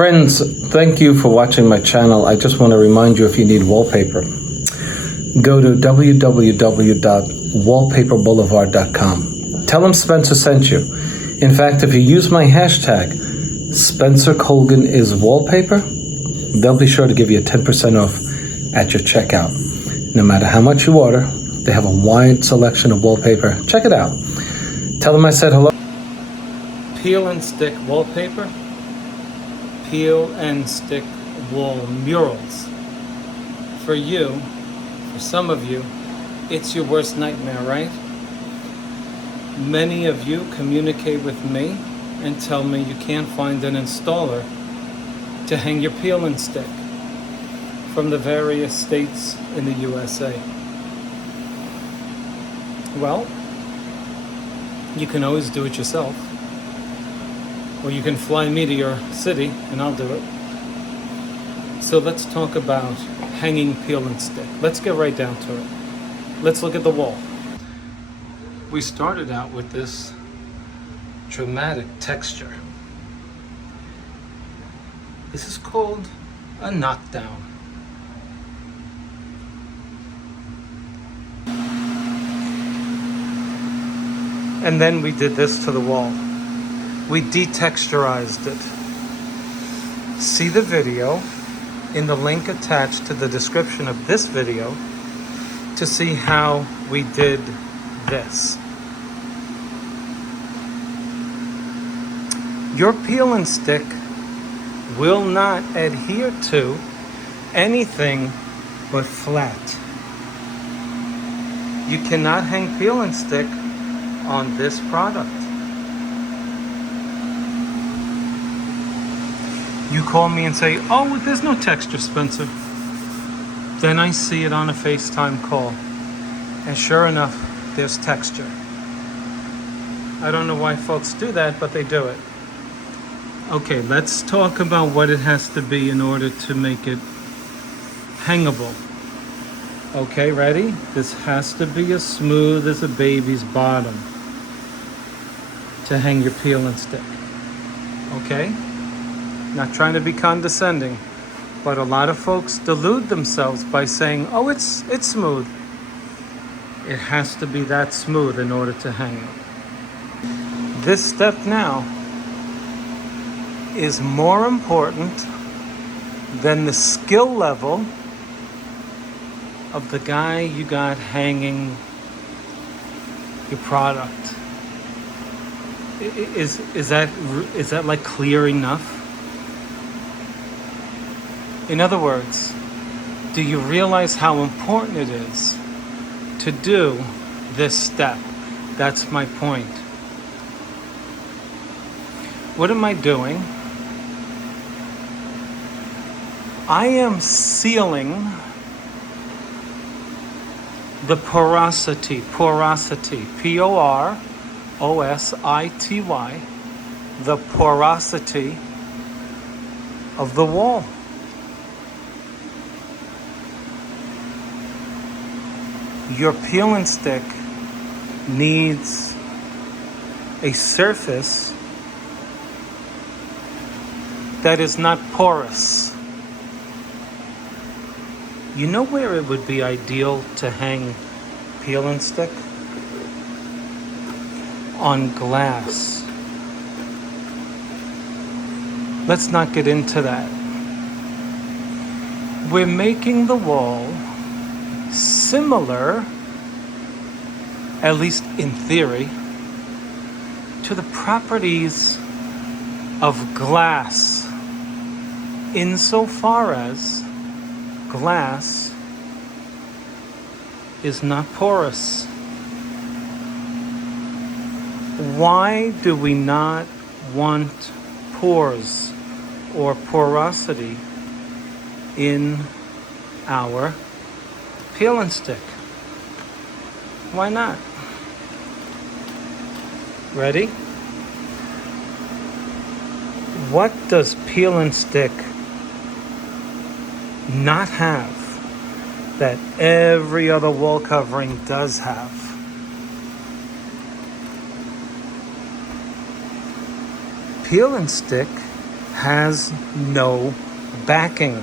Friends, thank you for watching my channel. I just want to remind you, if you need wallpaper, go to www.wallpaperboulevard.com. Tell them Spencer sent you. In fact, if you use my hashtag, Spencer Colgan is wallpaper, they'll be sure to give you a 10% off at your checkout. No matter how much you order, they have a wide selection of wallpaper. Check it out. Tell them I said hello. Peel and stick wallpaper. Peel and stick wall murals. For you, for some of you, it's your worst nightmare, right? Many of you communicate with me and tell me you can't find an installer to hang your peel and stick from the various states in the USA. Well, you can always do it yourself. Or you can fly me to your city and I'll do it. So let's talk about hanging peel and stick. Let's get right down to it. Let's look at the wall. We started out with this dramatic texture. This is called a knockdown. And then we did this to the wall. We detexturized it. See the video in the link attached to the description of this video to see how we did this. Your peel and stick will not adhere to anything but flat. You cannot hang peel and stick on this product. You call me and say, oh, there's no texture, Spencer. Then I see it on a FaceTime call. And sure enough, there's texture. I don't know why folks do that, but they do it. Okay, let's talk about what it has to be in order to make it hangable. Okay, ready? This has to be as smooth as a baby's bottom to hang your peel and stick. Okay? Not trying to be condescending, but a lot of folks delude themselves by saying, oh, it's smooth. It has to be that smooth in order to hang it. This step now is more important than the skill level of the guy you got hanging your product. Is that like clear enough? In other words, do you realize how important it is to do this step? That's my point. What am I doing? I am sealing the porosity, P-O-R-O-S-I-T-Y, the porosity of the wall. Your peel and stick needs a surface that is not porous. You know where it would be ideal to hang peel and stick? On glass. Let's not get into that. We're making the wall similar, at least in theory, to the properties of glass, insofar as glass is not porous. Why do we not want pores or porosity in our peel and stick? Why not? Ready? What does peel and stick not have that every other wall covering does have? Peel and stick has no backing.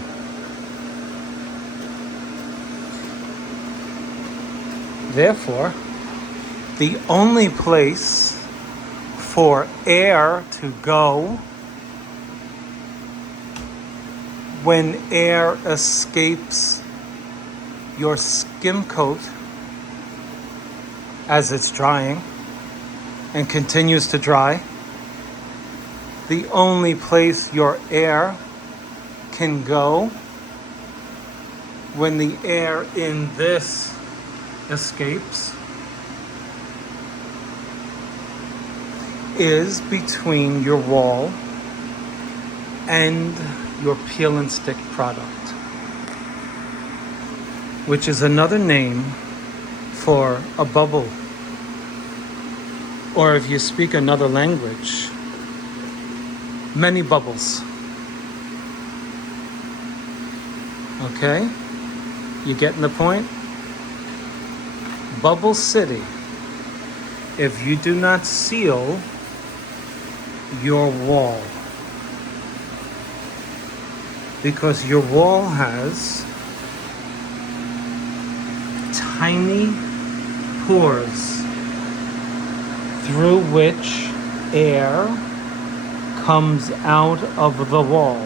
Therefore, the only place for air to go when air escapes your skim coat as it's drying and continues to dry, the only place your air can go when the air in this escapes is between your wall and your peel and stick product, which is another name for a bubble, or if you speak another language, many bubbles. Okay? You getting the point? Bubble City. If you do not seal your wall, because your wall has tiny pores through which air comes out of the wall.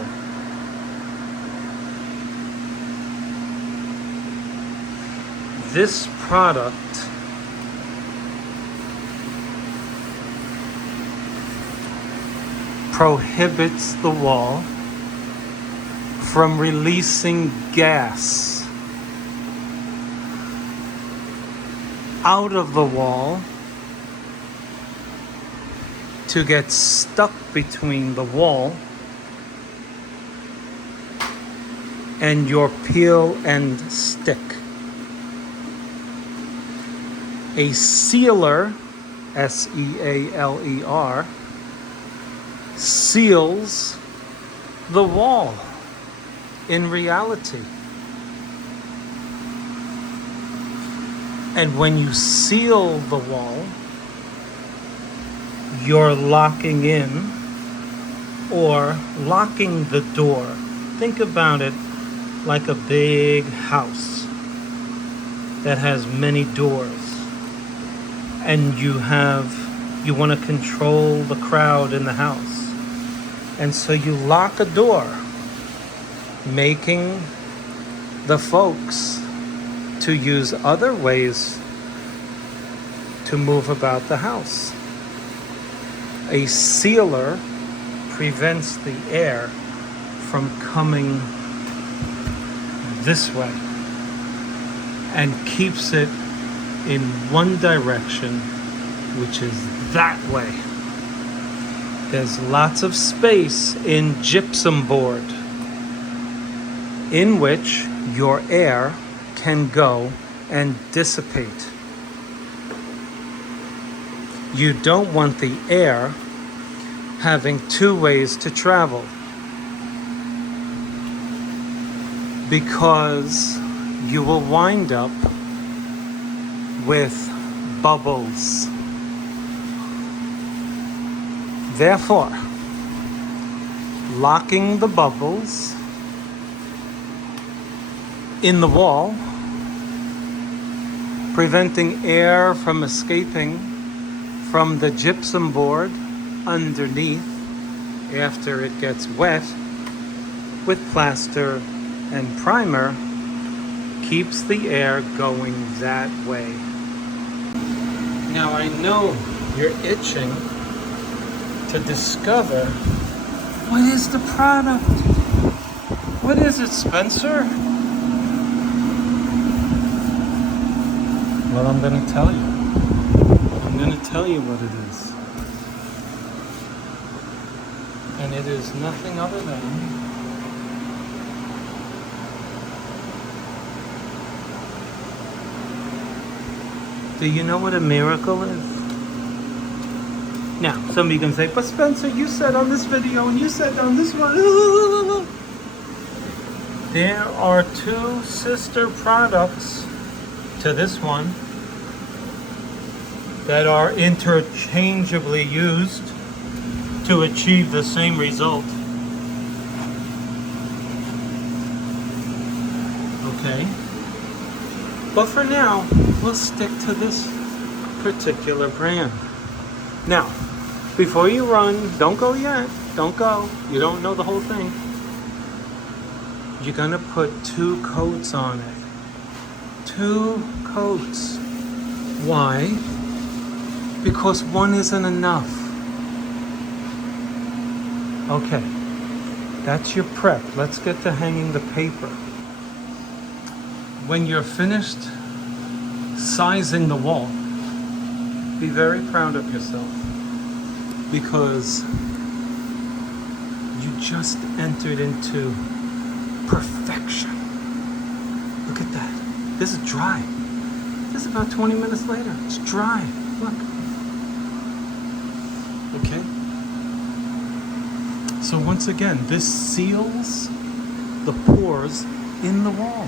This product prohibits the wall from releasing gas out of the wall to get stuck between the wall and your peel and stick. A sealer, S-E-A-L-E-R, seals the wall in reality. And when you seal the wall, you're locking in or locking the door. Think about it like a big house that has many doors. And you want to control the crowd in the house. And so you lock a door, making the folks to use other ways to move about the house. A sealer prevents the air from coming this way and keeps it in one direction, which is that way. There's lots of space in gypsum board in which your air can go and dissipate. You don't want the air having two ways to travel, because you will wind up with bubbles. Therefore, locking the bubbles in the wall, preventing air from escaping from the gypsum board underneath after it gets wet with plaster and primer, keeps the air going that way. Now I know you're itching to discover what is the product. What is it, Spencer? Well, I'm going to tell you. I'm going to tell you what it is. And it is nothing other than do you know what a miracle is? Now, some of you can say, but Spencer, you said on this video and you said on this one. There are two sister products to this one that are interchangeably used to achieve the same result. Okay? But for now, we'll stick to this particular brand. Now, before you run, don't go yet. Don't go. You don't know the whole thing. You're gonna put 2 coats on it. 2 coats. Why? Because 1 isn't enough. Okay, that's your prep. Let's get to hanging the paper. When you're finished sizing the wall, be very proud of yourself, because you just entered into perfection. Look at that. This is dry. This is about 20 minutes later. It's dry. Look. Okay? So once again, this seals the pores in the wall.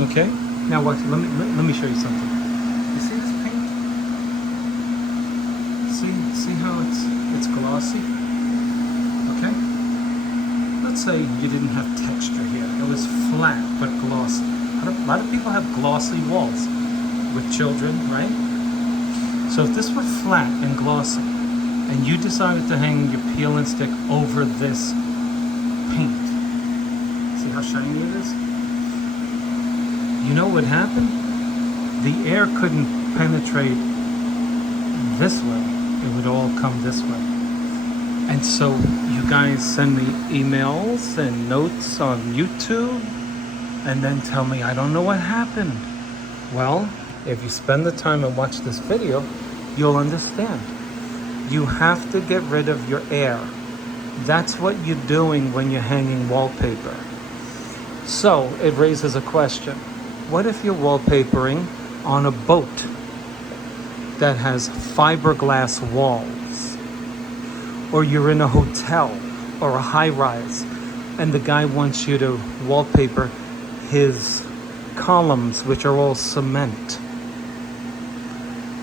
Okay? Now watch, let me show you something. You see this paint? See how it's glossy? Okay? Let's say you didn't have texture here. It was flat but glossy. A lot of people have glossy walls with children, right? So if this were flat and glossy, and you decided to hang your peel and stick over this paint, see how shiny it is? You know what would happen? The air couldn't penetrate this way. It would all come this way. And so you guys send me emails and notes on YouTube and then tell me, I don't know what happened. Well, if you spend the time and watch this video, you'll understand. You have to get rid of your air. That's what you're doing when you're hanging wallpaper. So it raises a question. What if you're wallpapering on a boat that has fiberglass walls? Or you're in a hotel or a high-rise and the guy wants you to wallpaper his columns, which are all cement.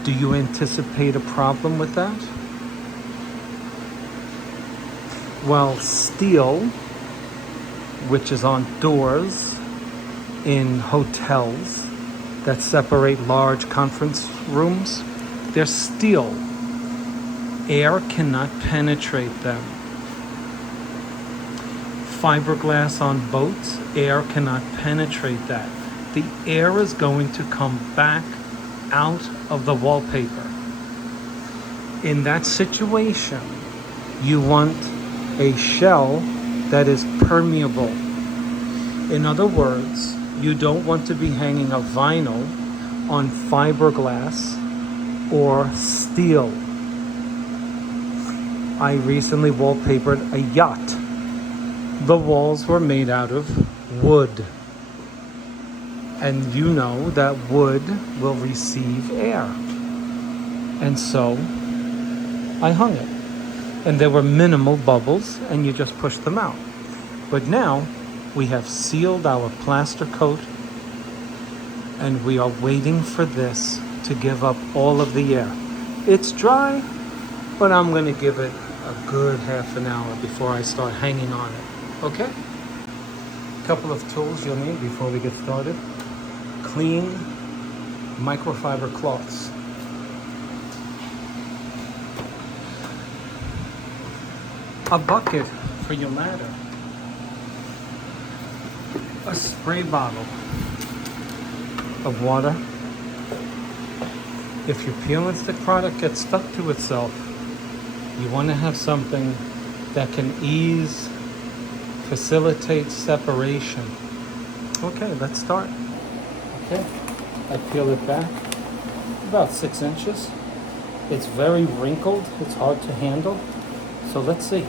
Do you anticipate a problem with that? Well, steel, which is on doors in hotels that separate large conference rooms, they're steel. Air cannot penetrate them. Fiberglass on boats, air cannot penetrate that. The air is going to come back out of the wallpaper. In that situation, you want a shell that is permeable. In other words, you don't want to be hanging a vinyl on fiberglass or steel. I recently wallpapered a yacht. The walls were made out of wood. And you know that wood will receive air. And so I hung it. And there were minimal bubbles, and you just push them out. But now we have sealed our plaster coat, and we are waiting for this to give up all of the air. It's dry, but I'm going to give it a good half an hour before I start hanging on it. Okay? A couple of tools you'll need before we get started. Clean microfiber cloths. A bucket for your ladder. A spray bottle of water. If your peel and stick product gets stuck to itself, you want to have something that can facilitate separation. Okay, let's start. Okay, I peel it back about 6 inches. It's very wrinkled, it's hard to handle. So let's see.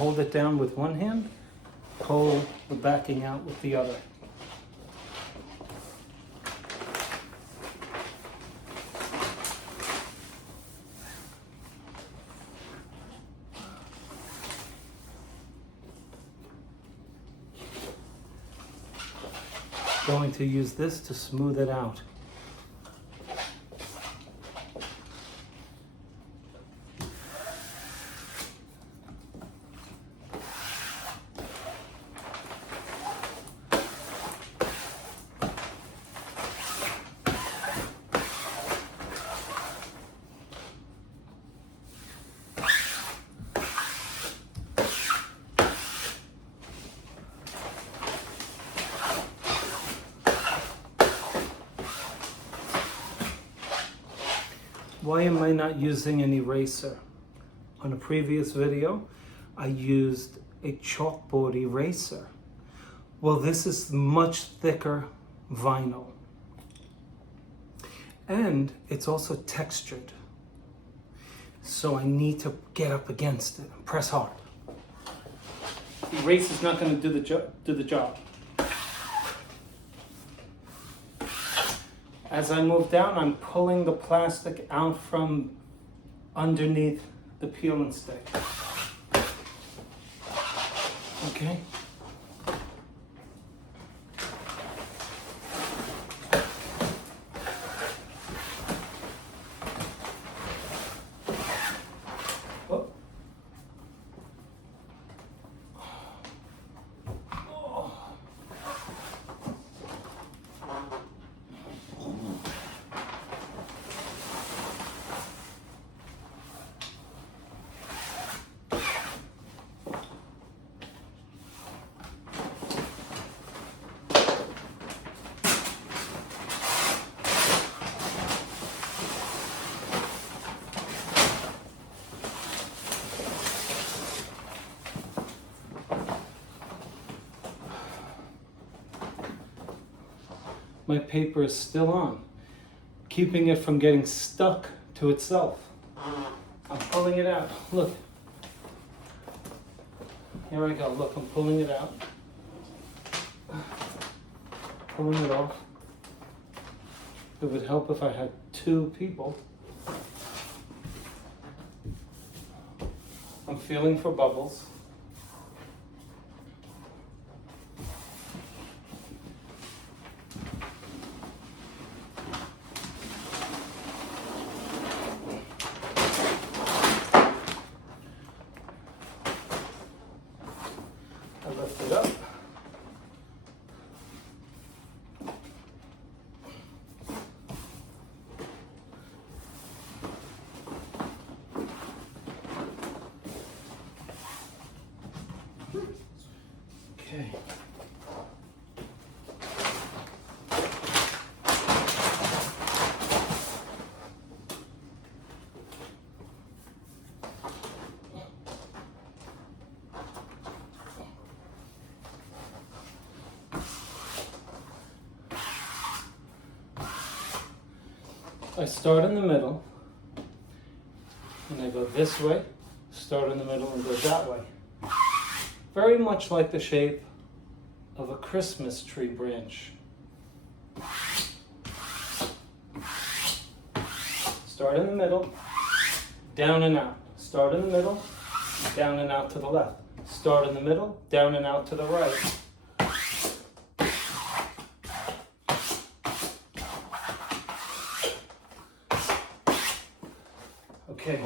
hold it down with one hand, pull the backing out with the other. Going to use this to smooth it out. Why am I not using an eraser? On a previous video, I used a chalkboard eraser. Well, this is much thicker vinyl. And it's also textured. So I need to get up against it and press hard. The eraser's not going to do the job. As I move down, I'm pulling the plastic out from underneath the peel and stick. Okay? Oh. My paper is still on, keeping it from getting stuck to itself. I'm pulling it out. Look. Here I go. Look, I'm pulling it out. Pulling it off. It would help if I had two people. I'm feeling for bubbles. Lift it up. Okay. I start in the middle, and I go this way, start in the middle and go that way. Very much like the shape of a Christmas tree branch. Start in the middle, down and out. Start in the middle, down and out to the left. Start in the middle, down and out to the right. Okay.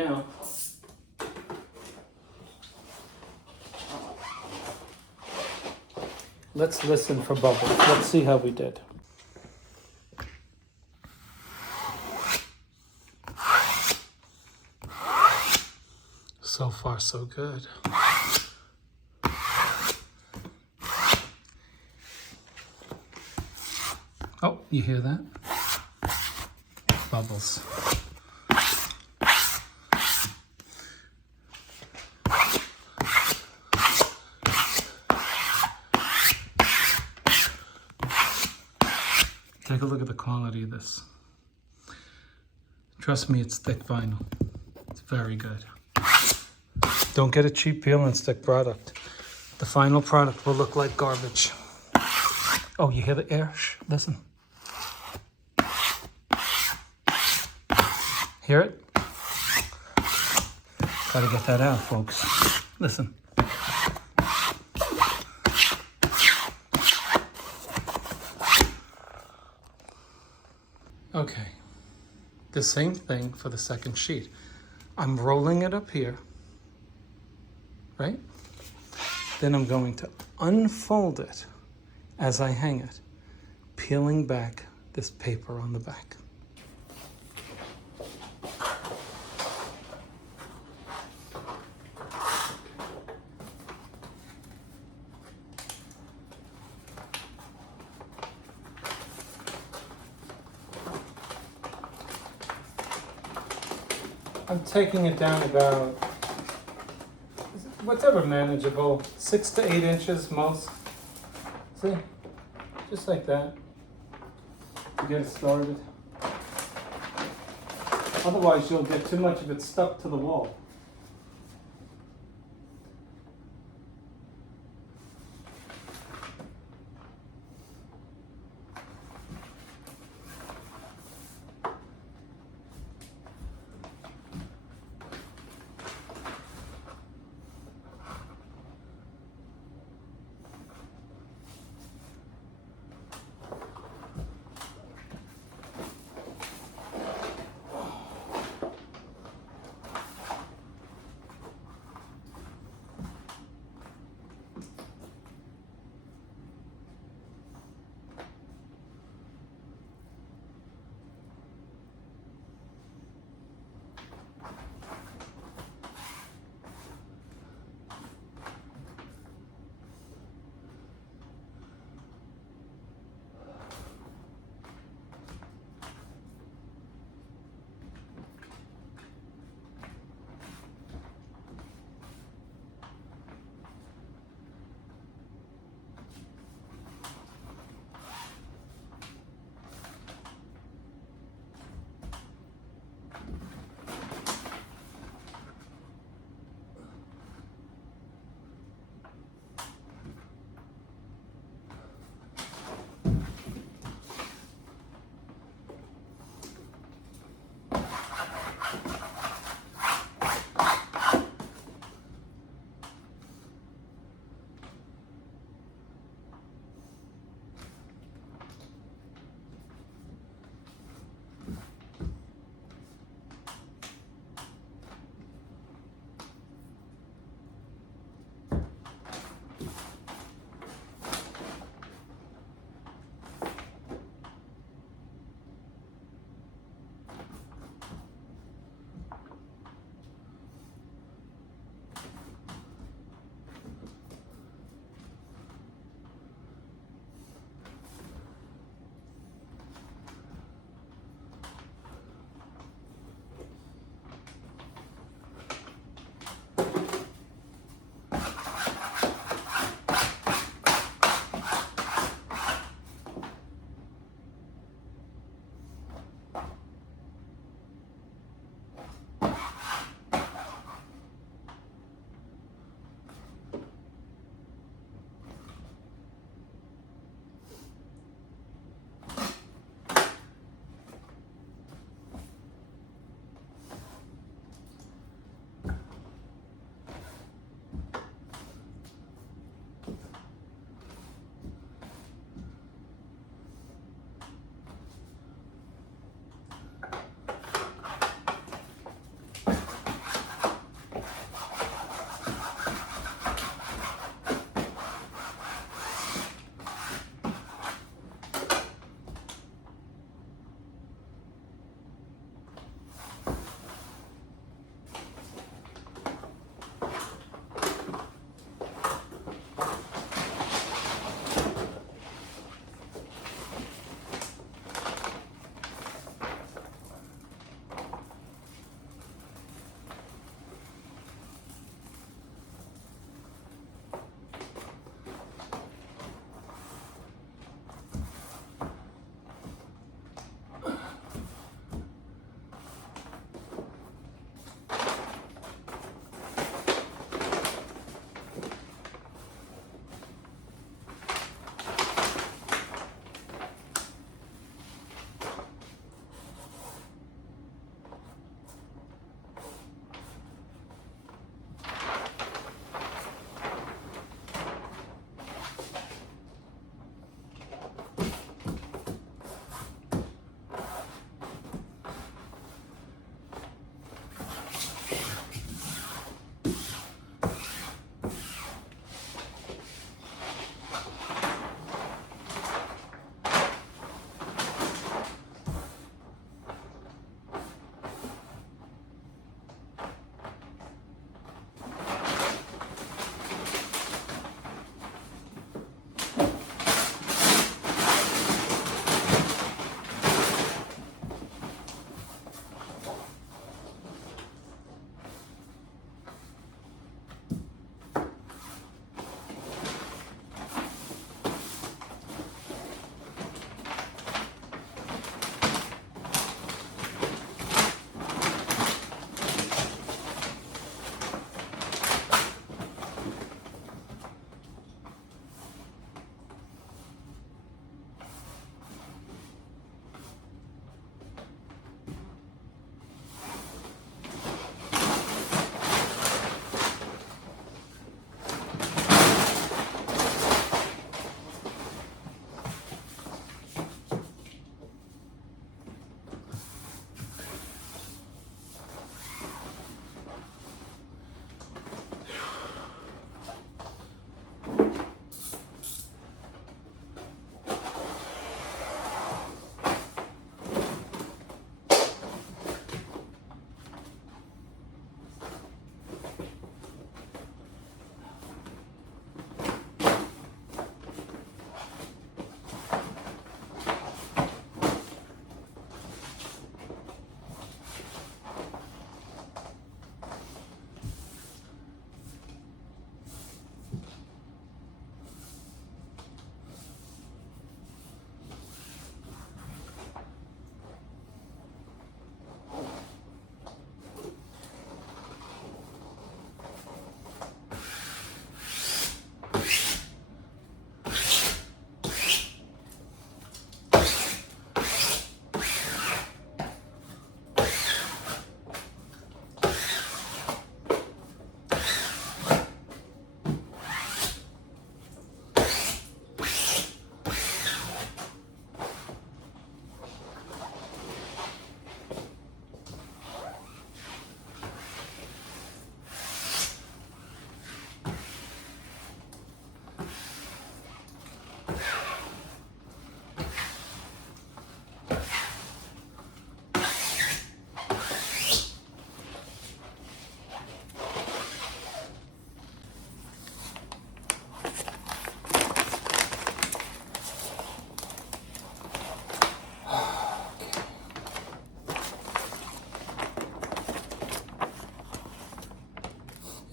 now. Let's listen for bubbles. Let's see how we did. So far, so good. Oh, you hear that? Bubbles. Take a look at the quality of this. Trust me, it's thick vinyl. It's very good. Don't get a cheap peel and stick product. The final product will look like garbage. Oh, you hear the air? Shh, listen. Hear it? Gotta get that out, folks. Listen. Okay. The same thing for the second sheet. I'm rolling it up here, right? Then I'm going to unfold it as I hang it, peeling back this paper on the back. I'm taking it down about, whatever manageable, 6 to 8 inches most. See, just like that, to get it started. Otherwise you'll get too much of it stuck to the wall.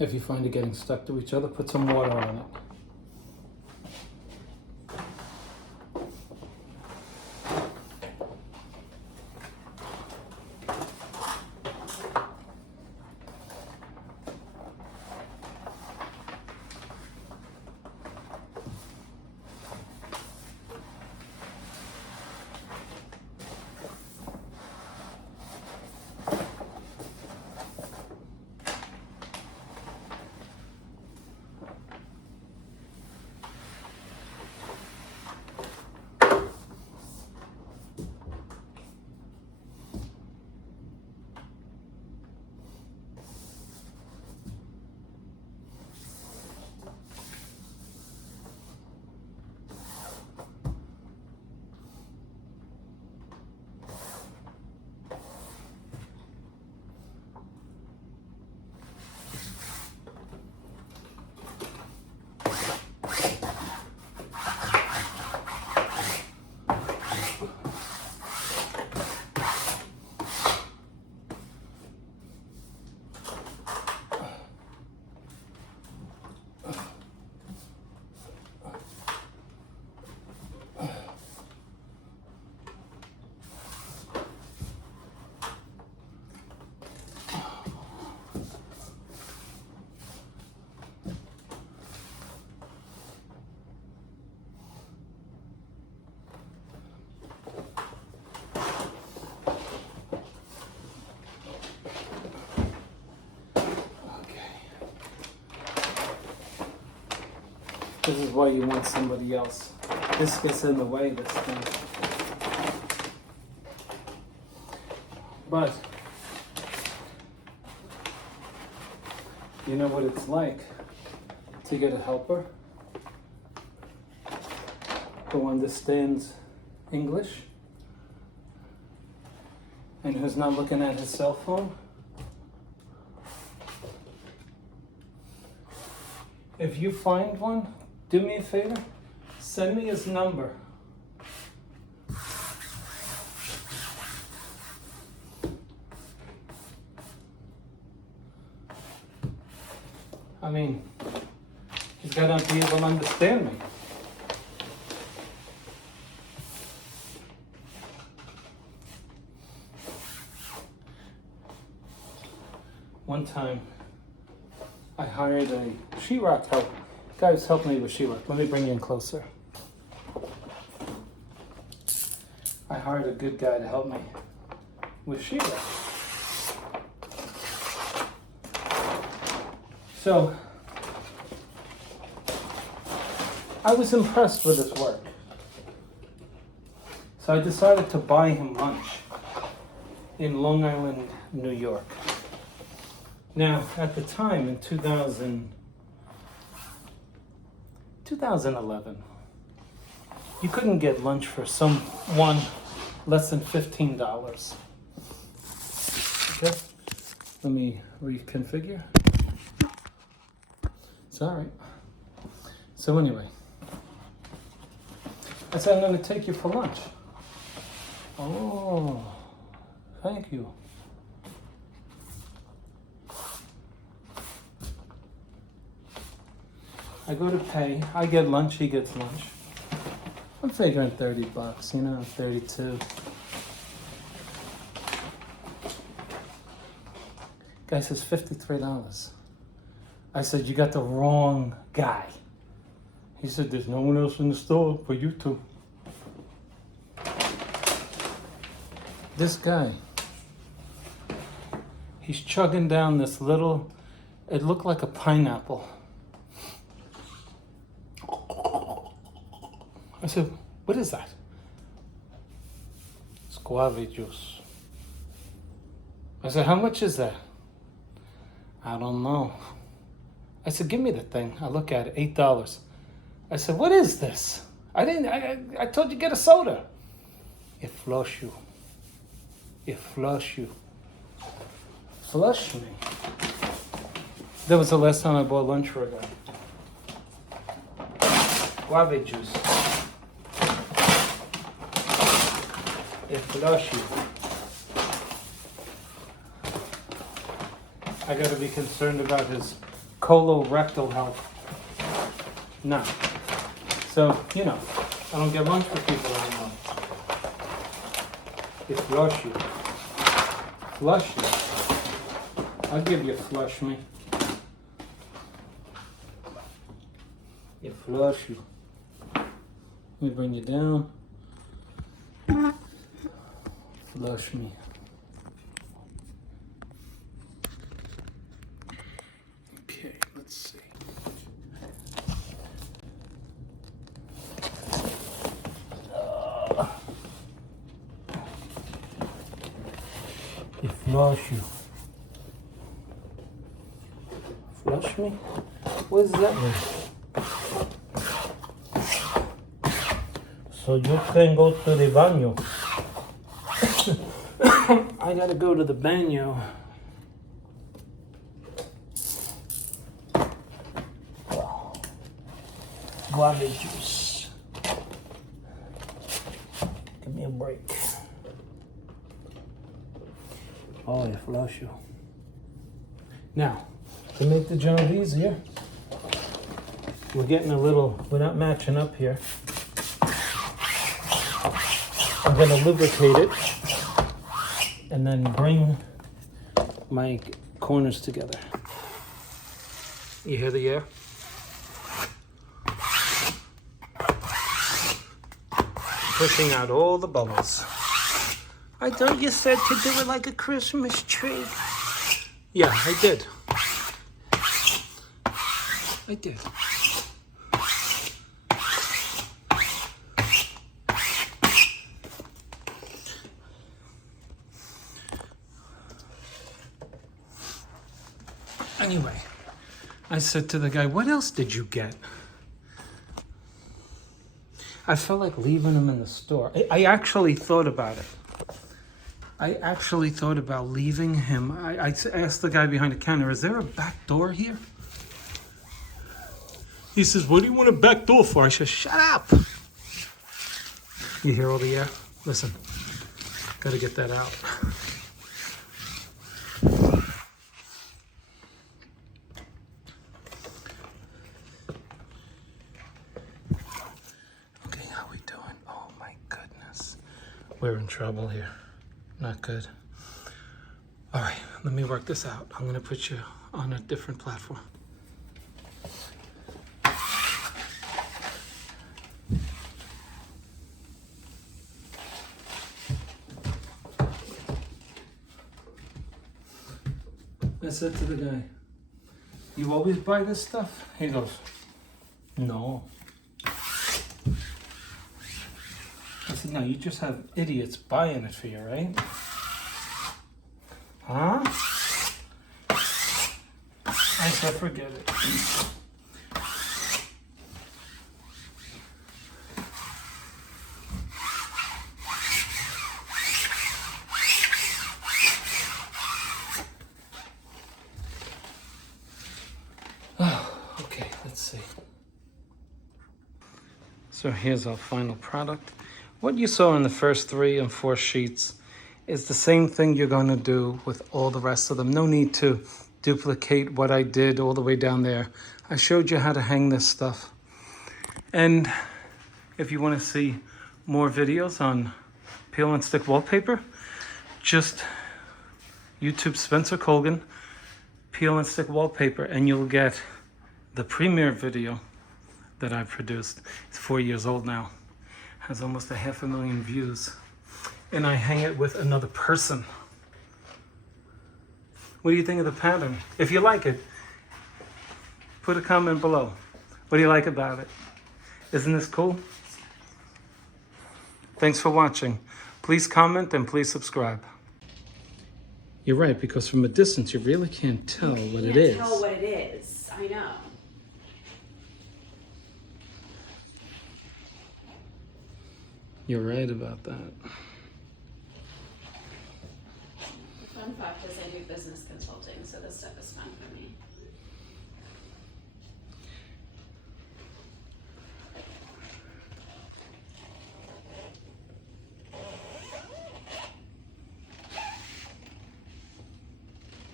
If you find it getting stuck to each other, put some water on it. This is why you want somebody else. This gets in the way, this thing. But you know what it's like to get a helper who understands English and who's not looking at his cell phone? If you find one, do me a favor, send me his number. I mean, he's got to be able to understand me. One time, I hired a sheetrock helper. Guy was helping me with sheetrock. Let me bring you in closer. I hired a good guy to help me with sheetrock. So, I was impressed with his work. So I decided to buy him lunch in Long Island, New York. Now, at the time, in 2011, you couldn't get lunch for someone less than $15. Okay, let me reconfigure. It's all right. So anyway, I said, I'm going to take you for lunch. Oh, thank you. I go to pay, I get lunch, he gets lunch. I'm figuring $30, you know, 32. Guy says $53. I said, you got the wrong guy. He said, there's no one else in the store for you two. This guy, he's chugging down this little, it looked like a pineapple. I said, what is that? It's guava juice. I said, how much is that? I don't know. I said, give me the thing. I look at it, $8. I said, what is this? I told you get a soda. It flush you. It flush you. Flush me. That was the last time I bought lunch for a guy. Guava juice. It flush you. I gotta be concerned about his colorectal health. No. So, you know, I don't get lunch for people anymore. They flush you. Flush you. I'll give you a flush me. You flush you. Let me bring you down. Flush me. Okay, let's see. You flush you. Flush me? What does that mean? So you can go to the baño. I gotta go to the baño. Guava juice. Give me a break. Oh, you flush you. Now, to make the job easier, we're not matching up here. I'm gonna lubricate it and then bring my corners together. You hear the air? Pushing out all the bubbles. I thought you said to do it like a Christmas tree. Yeah, I did. I did. Anyway, I said to the guy, what else did you get? I felt like leaving him in the store. I actually thought about it. I actually thought about leaving him. I asked the guy behind the counter, is there a back door here? He says, what do you want a back door for? I said, shut up. You hear all the air? Listen, gotta get that out. We're in trouble here. Not good. All right, let me work this out. I'm gonna put you on a different platform. I said to the guy, you always buy this stuff? He goes, no. I said, no, you just have idiots buying it for you, right? Huh? I said, forget it. Oh, okay, let's see. So here's our final product. What you saw in the first 3 and 4 sheets is the same thing you're going to do with all the rest of them. No need to duplicate what I did all the way down there. I showed you how to hang this stuff. And if you want to see more videos on peel and stick wallpaper, just YouTube Spencer Colgan, peel and stick wallpaper, and you'll get the premiere video that I produced. It's 4 years old now. Has almost 500,000 views. And I hang it with another person. What do you think of the pattern? If you like it, put a comment below. What do you like about it? Isn't this cool? Thanks for watching. Please comment and please subscribe. You're right, because from a distance you really can't tell what it is. You can't tell what it is. I know. You're right about that. The fun fact is I do business consulting, so this stuff is fun for me.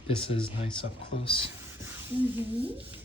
This is nice up close. Mm-hmm.